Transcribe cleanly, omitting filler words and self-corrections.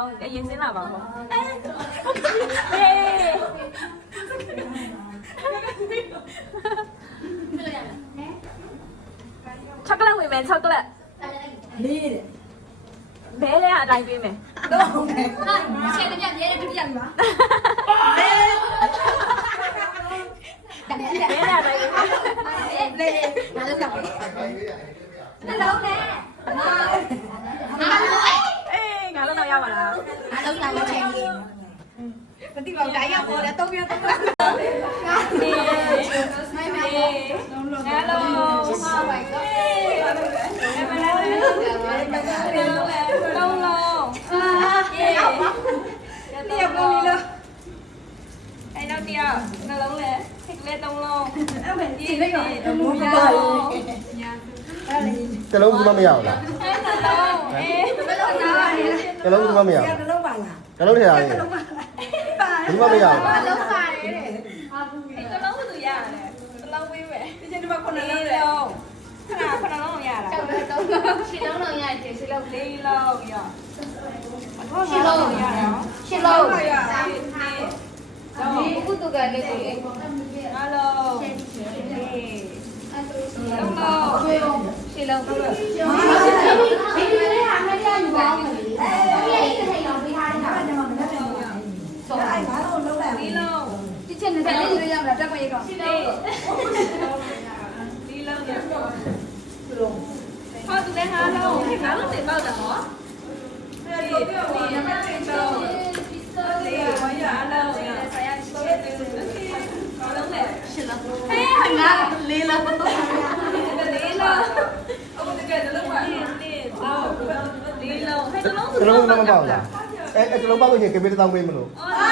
လုံးရင်စင်းလာပါဘောช็อกโกแลตဝင်မယ်ช็อกโกแลตလေးတဲ့ ဘဲတဲ့အတိုင်းပေးမယ် တော့မယ် ဟာရှယ်တပြက်ရဲတဲ့ပြပြပြီပါ ဘဲတဲ့အတိုင်းပေးမယ် လေး ငါလုံးတော့နှလုံးနဲ့အေးငါလုံးတော့ရပါလား ငါလုံးလာလို့ချိန်ပြီ မတိပါဘူးတိုင်းရပေါ်တယ်တော့ပြန်တော့ ငါလုံးဟာဘိုင်တော့လုံးတယောက်လုံးလေးလို့ အဲ့တော့တယောက်နှလုံးလဲလဲသုံးလုံး အဲ့မဲ့ဒီလေးတော့မူရပါဘူး တလုံးကမရဘူးလား အဲ့နှလုံးအေး ဘယ်လိုနားပါလဲ တလုံးကမရ တ ဘူး လုံးပါလား တလုံးထည့်ရတယ် တလုံးပါပါ ဒီမမရဘူး တလုံးပါတယ်တဲ့ နှလုံးကသူရတယ်နှလုံးဝေးပဲ ဒီကျတော့ခုန လေး လုံးလေ လုံးခဏလုံးရတာ 6လုံးရှစ်လုံးရတယ်ရှစ်လုံး လေးလုံးရအထောက် ရှစ်လုံး ရတာ ရှစ်လုံး ပါရ ဒီကုတုကလေးကိုလေ အားလုံးလုံးလုံးရှင်းလုံး ဒီလေးဟာမရယူပါဘူးဒီအဲ့ဒီထိုင်အောင်ပေးထားတယ်ဟာ အဲ့ဒါမှမလုပ်တော့ဘူးဆိုအဲ့ဘာလို့လုံးလိုက် လေးလုံး ဒီချက်နဲ့လေးတွေရမလားတက်ခွင့်ရတော့ လေးလေးလုံးရဟောသူလည်းအားလုံးငါလုံးနေပေါက်တယ်နော်လေးနံပါတ်6လုံးလေးဝါရအားလုံးရဆရာရှိတယ်လုံးလေရှင်းလုံးဟဲ့ငါလေးလုံးလေးလုံးအခုတကယ်လုံးပါလေးလုံးလေးလုံးဟဲ့လုံး တလုံးကမပေါက်လားအဲတလုံးပေါက်လို့ရှိရင်ကေမေးတောင်းပေးမလို့ အာ